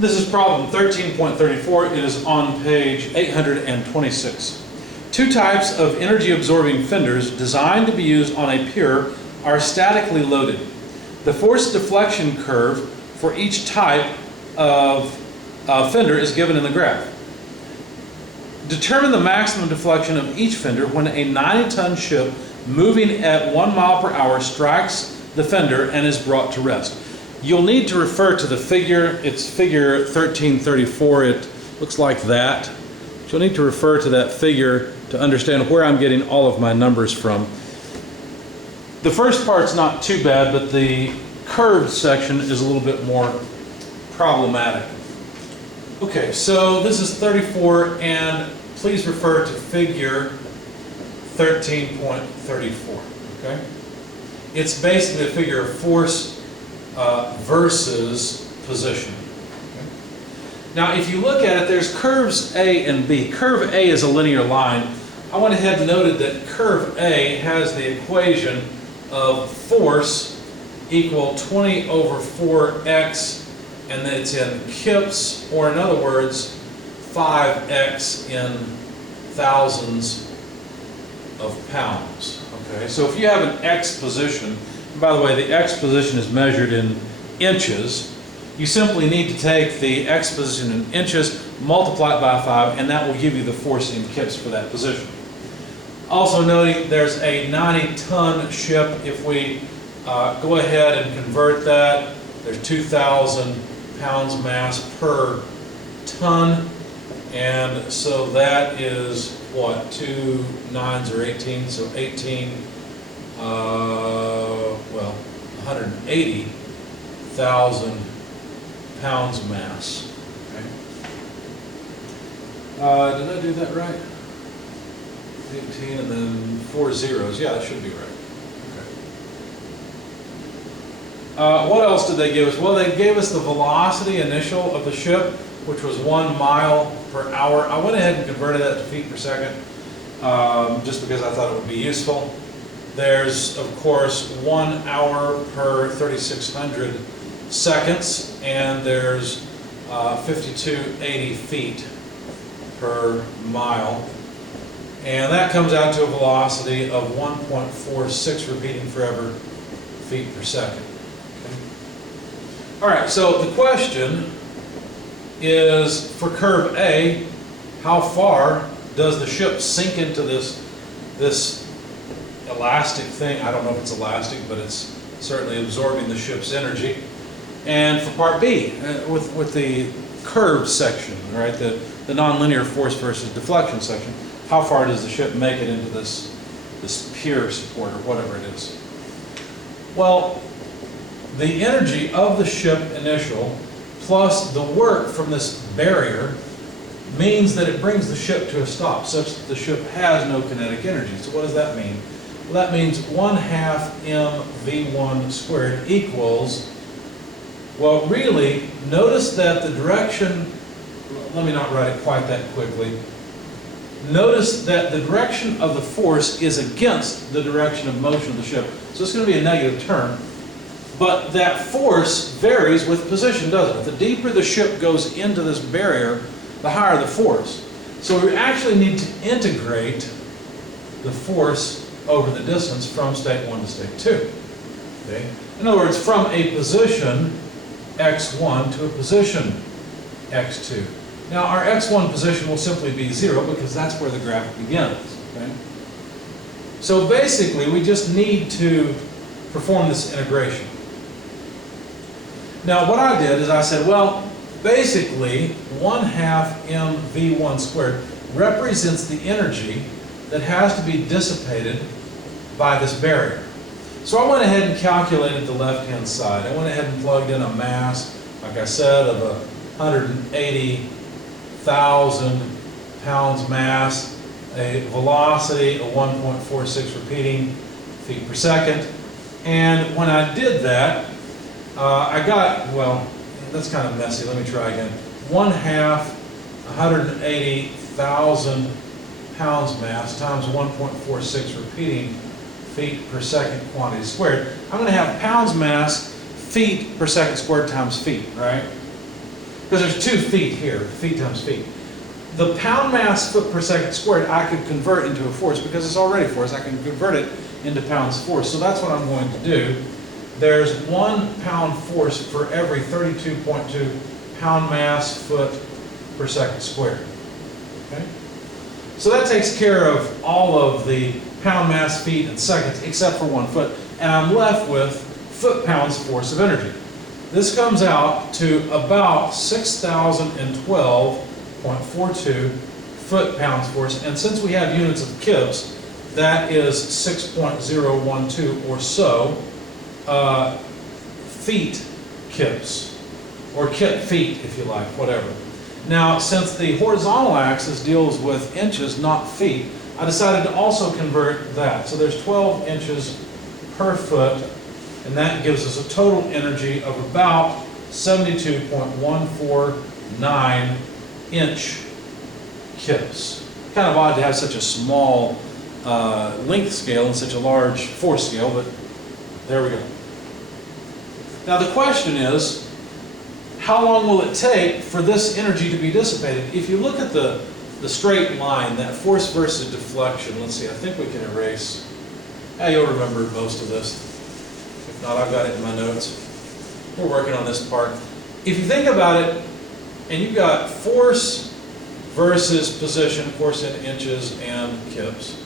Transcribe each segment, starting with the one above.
This is problem 13.34. It is on page 826. Two types of energy-absorbing fenders designed to be used on a pier are statically loaded. The force deflection curve for each type of fender is given in the graph. Determine the maximum deflection of each fender when a 90-ton ship moving at 1 mile per hour strikes the fender and is brought to rest. You'll need to refer to the figure. It's figure 1334. It looks like that. You'll need to refer to that figure to understand where I'm getting all of my numbers from. The first part's not too bad, but the curved section is a little bit more problematic. Okay, so this is 34, and please refer to figure 13.34. Okay? It's basically a figure of force versus position. Okay? Now, if you look at it, there's curves A and B. Curve A is a linear line. I went ahead and noted that curve A has the equation of force equal 20 over 4x, and then it's in kips, or in other words, 5x in thousands of pounds. Okay, so if you have an x position, and by the way, the x position is measured in inches, you simply need to take the x position in inches, multiply it by 5, and that will give you the force in kips for that position. Also noting there's a 90-ton ship. If we go ahead and convert that, there's 2,000 pounds mass per ton, and so that is what, 2 9s are 18, so 18, well, 180,000 pounds mass. Okay. Did I do that right? 18 and then 4 zeros. Yeah, that should be right. Okay. What else did they give us? Well, they gave us the velocity initial of the ship, which was 1 mile per hour. I went ahead and converted that to feet per second, just because I thought it would be useful. There's, of course, 1 hour per 3,600 seconds, and there's 5280 feet per mile. And that comes out to a velocity of 1.46 repeating forever feet per second. Okay. All right, so the question is, for curve A, how far does the ship sink into this elastic thing? I don't know if it's elastic, but it's certainly absorbing the ship's energy. And for part B, with the curved section, right, the nonlinear force versus deflection section, how far does the ship make it into this pier support, or whatever it is? Well, the energy of the ship initial plus the work from this barrier means that it brings the ship to a stop, such that the ship has no kinetic energy. So what does that mean? Well, that means 1/2 mv1 squared equals, well, really, notice that the direction, let me not write it quite that quickly. Notice that the direction of the force is against the direction of motion of the ship. So it's going to be a negative term. But that force varies with position, doesn't it? The deeper the ship goes into this barrier, the higher the force. So we actually need to integrate the force over the distance from state 1 to state 2. Okay? In other words, from a position x1 to a position x2. Now our x1 position will simply be 0 because that's where the graph begins. Okay? So basically we just need to perform this integration. Now what I did is I said, well, basically 1/2 mv1 squared represents the energy that has to be dissipated by this barrier. So I went ahead and calculated the left-hand side. I went ahead and plugged in a mass, like I said, of 180,000 pounds mass, a velocity of 1.46 repeating feet per second. And when I did that, I got, well, that's kind of messy. Let me try again. 1/2 180,000 pounds mass times 1.46 repeating feet per second quantity squared. I'm going to have pounds mass feet per second squared times feet, right? because there's 2 feet here, feet times feet. The pound mass foot per second squared I could convert into a force because it's already force. I can convert it into pounds force. So that's what I'm going to do. There's 1 pound force for every 32.2 pound mass foot per second squared. Okay? So that takes care of all of the pound mass feet and seconds except for 1 foot. And I'm left with foot-pounds force of energy. This comes out to about 6,012.42 foot-pounds force. And since we have units of kips, that is 6.012 or so feet kips, or kip feet if you like, whatever. Now, since the horizontal axis deals with inches, not feet, I decided to also convert that. So there's 12 inches per foot, and that gives us a total energy of about 72.149 inch kips. Kind of odd to have such a small length scale and such a large force scale, but there we go. Now the question is, how long will it take for this energy to be dissipated? If you look at the straight line, that force versus deflection, let's see, I think we can erase. You'll remember most of this. If not, I've got it in my notes. We're working on this part. If you think about it, and you've got force versus position, force in inches and kips,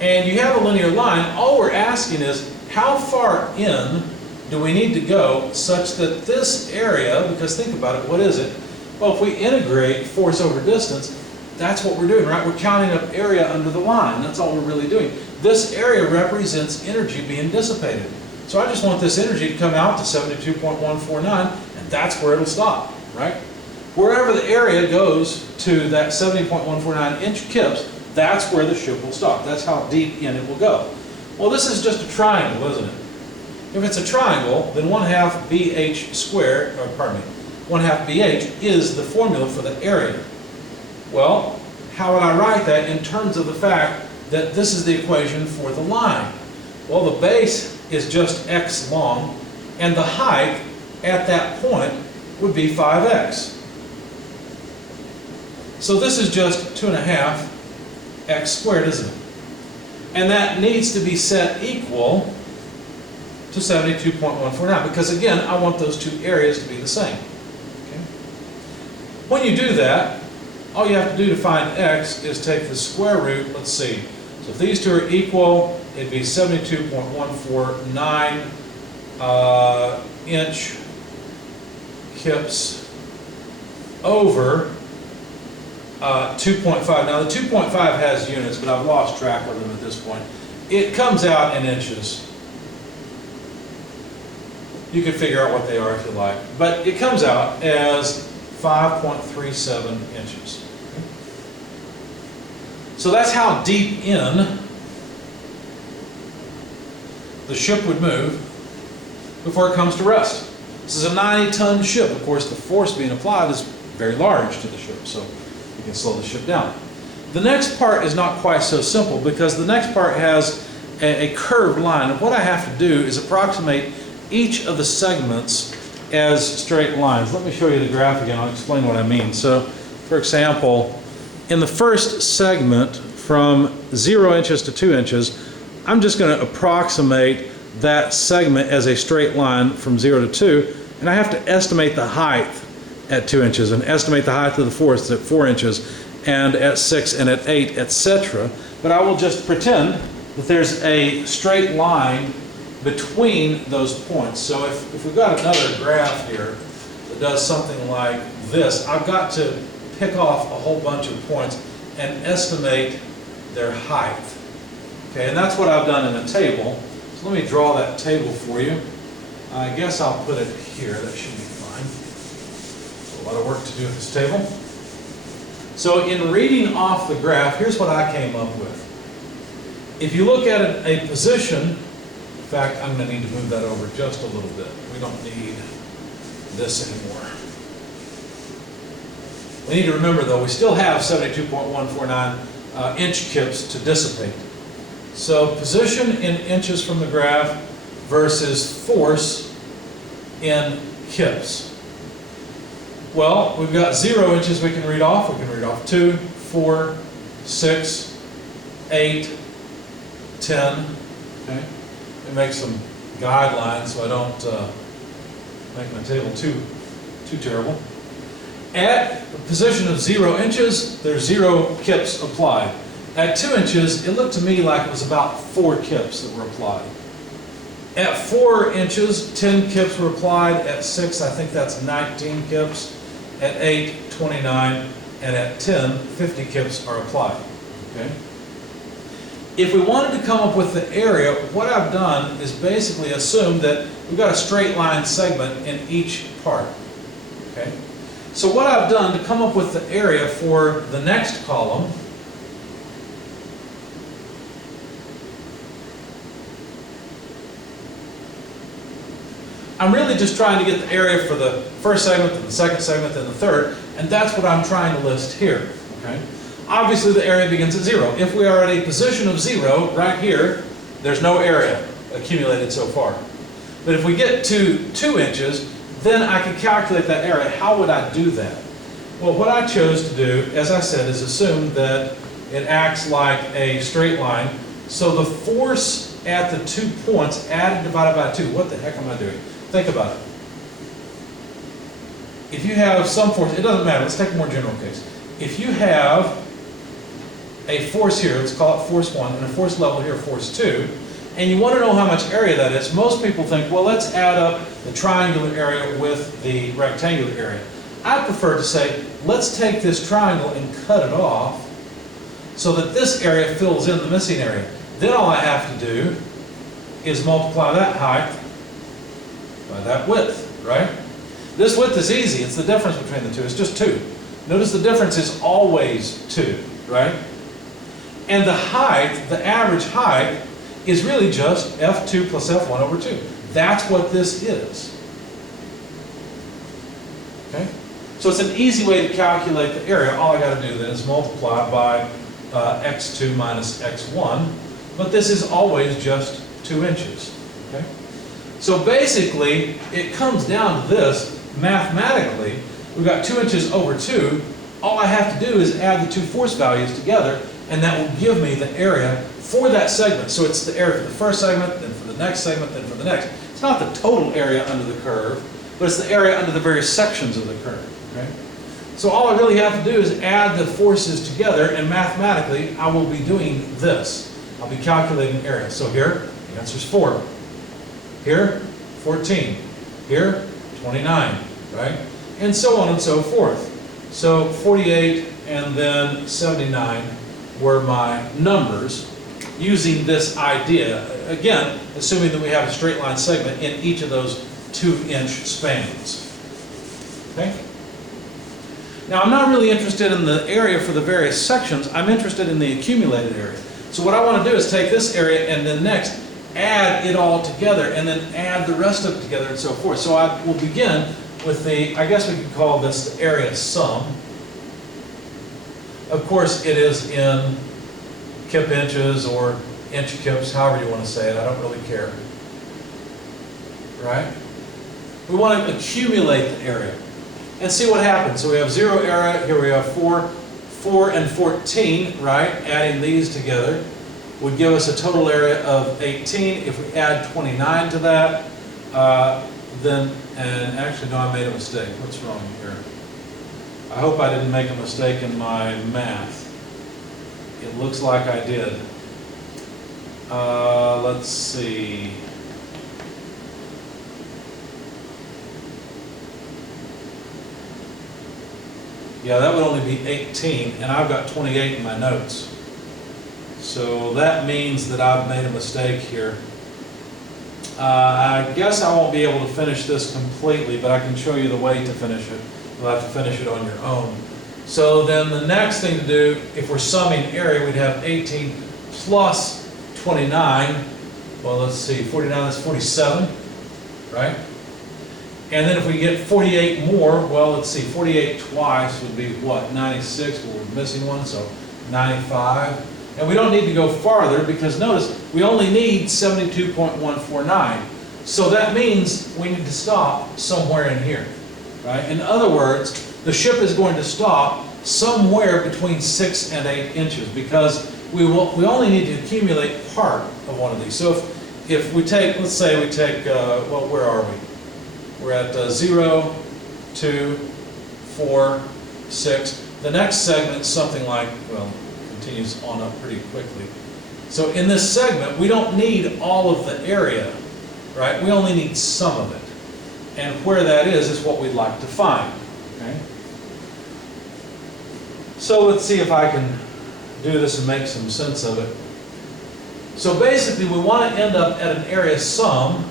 and you have a linear line, all we're asking is how far in do we need to go such that this area, because think about it, what is it? Well, if we integrate force over distance, that's what we're doing, right? We're counting up area under the line. That's all we're really doing. This area represents energy being dissipated. So I just want this energy to come out to 72.149, and that's where it'll stop, right? Wherever the area goes to that 70.149 inch kips, that's where the ship will stop. That's how deep in it will go. Well, this is just a triangle, isn't it? If it's a triangle, then 1/2 BH squared, or pardon me, 1/2 BH is the formula for the area. Well, how would I write that in terms of the fact that this is the equation for the line? Well, the base is just x long, and the height at that point would be 5x. So this is just 2.5 x squared, isn't it? And that needs to be set equal to 72.149, because again, I want those two areas to be the same. Okay? When you do that, all you have to do to find x is take the square root, let's see, so if these two are equal, it'd be 72.149 inch kips over 2.5. Now the 2.5 has units, but I've lost track of them at this point. It comes out in inches. You can figure out what they are if you like. But it comes out as 5.37 inches. So that's how deep in the ship would move before it comes to rest. This is a 90-ton ship. Of course, the force being applied is very large to the ship, so you can slow the ship down. The next part is not quite so simple, because the next part has a curved line. And what I have to do is approximate each of the segments as straight lines. Let me show you the graph again. I'll explain what I mean. So, for example, in the first segment from 0 inches to 2 inches, I'm just going to approximate that segment as a straight line from 0 to 2, and I have to estimate the height at 2 inches and estimate the height of the force at 4 inches and at 6 and at 8, etc. But I will just pretend that there's a straight line between those points. So if we've got another graph here that does something like this, I've got to pick off a whole bunch of points and estimate their height. Okay, and that's what I've done in a table. So let me draw that table for you. I guess I'll put it here. That should be fine. A lot of work to do with this table. So in reading off the graph, here's what I came up with. If you look at a position, in fact, I'm going to need to move that over just a little bit. We don't need this anymore. We need to remember, though, we still have 72.149 inch kips to dissipate. So position in inches from the graph versus force in kips. Well, we've got 0 inches we can read off. We can read off 2, 4, 6, 8, 10. Okay? We make some guidelines so I don't make my table too terrible. At the position of 0 inches, there's 0 kips applied. At 2 inches, it looked to me like it was about 4 kips that were applied. At 4 inches, 10 kips were applied. At 6, I think that's 19 kips. At 8, 29. And at 10, 50 kips are applied. Okay? If we wanted to come up with the area, what I've done is basically assumed that we've got a straight line segment in each part. Okay? So what I've done to come up with the area for the next column, I'm really just trying to get the area for the first segment, then the second segment, then the third, and that's what I'm trying to list here. Okay? Obviously the area begins at 0. If we are at a position of 0, right here, there's no area accumulated so far. But if we get to 2 inches, then I can calculate that area. How would I do that? Well, what I chose to do, as I said, is assume that it acts like a straight line. So the force at the 2 points added divided by 2. What the heck am I doing? Think about it. If you have some force, it doesn't matter. Let's take a more general case. If you have a force here, let's call it force 1, and a force level here, force 2, and you want to know how much area that is, most people think, well, let's add up the triangular area with the rectangular area. I prefer to say, let's take this triangle and cut it off so that this area fills in the missing area. Then all I have to do is multiply that height by that width, right? This width is easy. It's the difference between the two. It's just 2. Notice the difference is always 2, right? And the height, the average height, is really just F2 plus F1 over 2. That's what this is. Okay? So it's an easy way to calculate the area. All I got to do then is multiply by x2 minus x1. But this is always just 2 inches. Okay? So basically, it comes down to this. Mathematically, we've got 2 inches over 2. All I have to do is add the 2 force values together, and that will give me the area for that segment. So it's the area for the first segment, then for the next segment, then for the next. It's not the total area under the curve, but it's the area under the various sections of the curve. Okay? So all I really have to do is add the forces together, and mathematically, I will be doing this. I'll be calculating area. So here, the answer is 4. Here, 14. Here, 29, right? And so on and so forth. So 48 and then 79 were my numbers using this idea. Again, assuming that we have a straight line segment in each of those 2-inch spans. Okay? Now I'm not really interested in the area for the various sections. I'm interested in the accumulated area. So what I want to do is take this area and then next add it all together and then add the rest of it together and so forth. So I will begin with the, I guess we could call this the area sum. Of course it is in kip inches or inch kips, however you want to say it. I don't really care. Right? We want to accumulate the area and see what happens. So we have 0 area, here we have 4 and 14, right? Adding these together would give us a total area of 18. If we add 29 to that, then, and actually no, I made a mistake. What's wrong here? I hope I didn't make a mistake in my math. It looks like I did. Let's see. Yeah, that would only be 18, and I've got 28 in my notes. So that means that I've made a mistake here. I guess I won't be able to finish this completely, but I can show you the way to finish it. You'll have to finish it on your own. So then the next thing to do, if we're summing area, we'd have 18 plus 29. Well, let's see, 49, that's 47, right? And then if we get 48 more, well, let's see, 48 twice would be what, 96, well, we're missing one, so 95. And we don't need to go farther because notice, we only need 72.149. So that means we need to stop somewhere in here. right? In other words, the ship is going to stop somewhere between 6 and 8 inches because we only need to accumulate part of one of these. So if we take, let's say we take, well, where are we? We're at 0, 2, 4, 6. The next segment is something like, well, continues on up pretty quickly. So in this segment, we don't need all of the area, right? We only need some of it. And where that is what we'd like to find, okay? So let's see if I can do this and make some sense of it. So basically, we want to end up at an area sum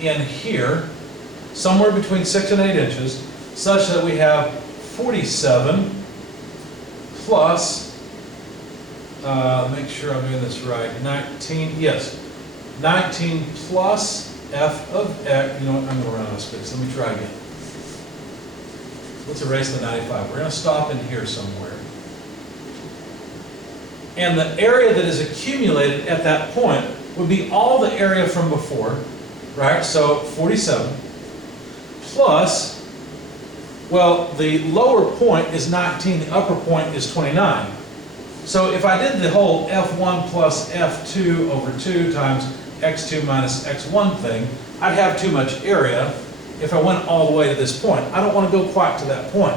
in here, somewhere between 6 and 8 inches, such that we have 47 plus, make sure I'm doing this right, 19, yes, 19 plus f of x, you know what, I'm going to run out of space. Let me try again. Let's erase the 95. We're going to stop in here somewhere. And the area that is accumulated at that point would be all the area from before, right? So 47 plus, well, the lower point is 19, the upper point is 29. So if I did the whole f1 plus f2 over 2 times x2 minus x1 thing, I'd have too much area if I went all the way to this point. I don't want to go quite to that point.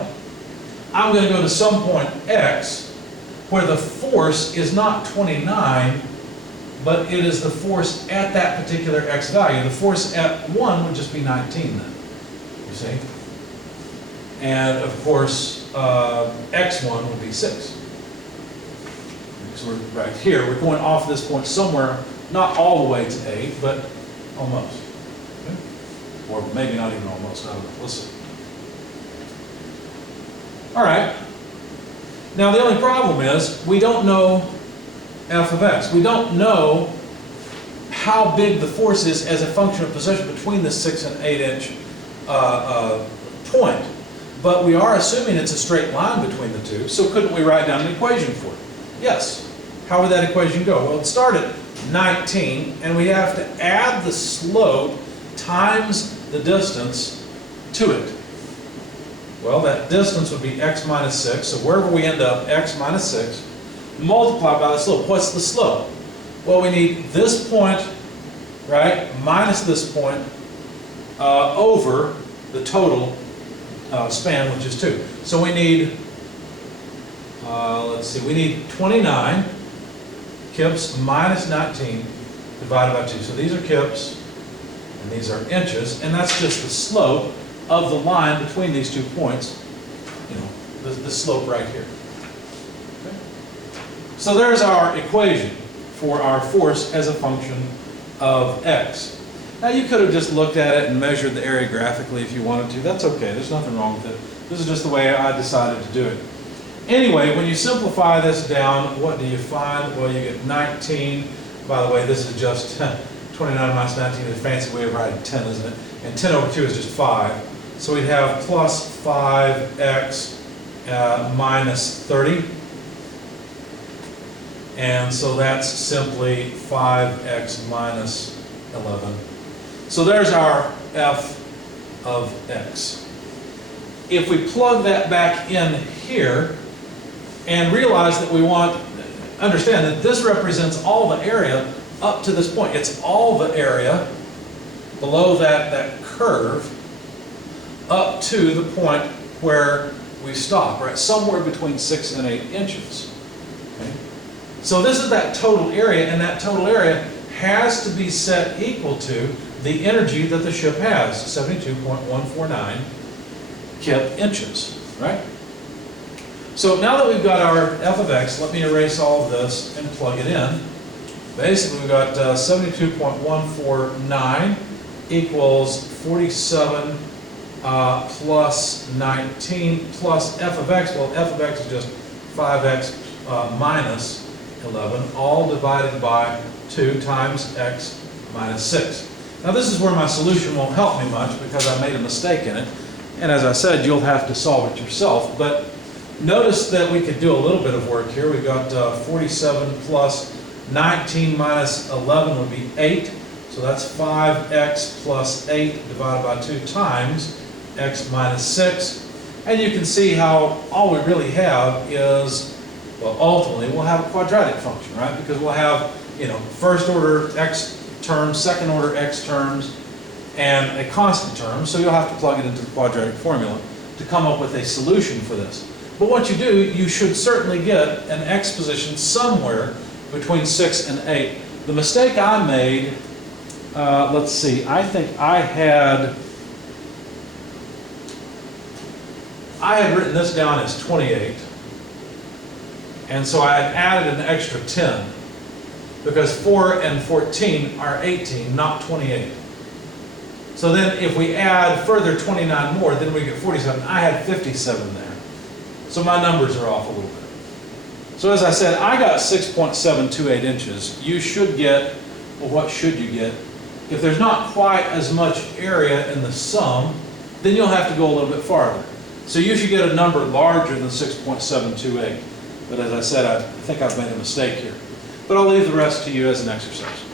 I'm going to go to some point x where the force is not 29, but it is the force at that particular x value. The force at 1 would just be 19 then, you see? And of course, x1 would be 6. So we're right here. We're going off this point somewhere, not all the way to 8, but almost. Okay? Or maybe not even almost. I don't know. We'll see. All right. Now the only problem is we don't know f of x. We don't know how big the force is as a function of position between the 6 and 8 inch point. But we are assuming it's a straight line between the two, so couldn't we write down an equation for it? Yes. How would that equation go? Well, it'd start at 19, and we have to add the slope times the distance to it. Well, that distance would be x minus 6, so wherever we end up, x minus 6, multiplied by the slope. What's the slope? Well, we need this point, right, minus this point, over the total span, which is 2. So we need, let's see, we need 29 kips minus 19 divided by 2. So these are kips, and these are inches, and that's just the slope of the line between these 2 points, you know, the slope right here. Okay? So there's our equation for our force as a function of x. Now you could have just looked at it and measured the area graphically if you wanted to. That's okay, there's nothing wrong with it. This is just the way I decided to do it. Anyway, when you simplify this down, what do you find? Well, you get 19. By the way, this is just 29 minus 19 is a fancy way of writing 10, isn't it? And 10 over 2 is just 5. So we'd have plus 5x minus 30. And so that's simply 5x minus 11. So there's our f of x. If we plug that back in here and realize that we want, understand that this represents all the area up to this point. It's all the area below that curve up to the point where we stop, right? Somewhere between 6 and 8 inches. Okay? So this is that total area, and that total area has to be set equal to the energy that the ship has, 72.149 kip inches, right? So now that we've got our f of x, let me erase all of this and plug it in. Basically, we've got 72.149 equals 47 plus 19 plus f of x. Well, f of x is just 5x minus 11, all divided by 2 times x minus 6. Now this is where my solution won't help me much because I made a mistake in it. And as I said, you'll have to solve it yourself. But notice that we could do a little bit of work here. We've got 47 plus 19 minus 11 would be 8. So that's 5x plus 8 divided by 2 times x minus 6. And you can see how all we really have is, well, ultimately we'll have a quadratic function, right? Because we'll have, first order x terms, second order x terms, and a constant term. So you'll have to plug it into the quadratic formula to come up with a solution for this. But once you do, you should certainly get an x position somewhere between 6 and 8. The mistake I made, let's see, I think I had written this down as 28, and so I had added an extra 10, because 4 and 14 are 18, not 28. So then if we add further 29 more, then we get 47. I had 57 there. So my numbers are off a little bit. So as I said, I got 6.728 inches. You should get, well, what should you get? If there's not quite as much area in the sum, then you'll have to go a little bit farther. So you should get a number larger than 6.728. But as I said, I think I've made a mistake here. But I'll leave the rest to you as an exercise.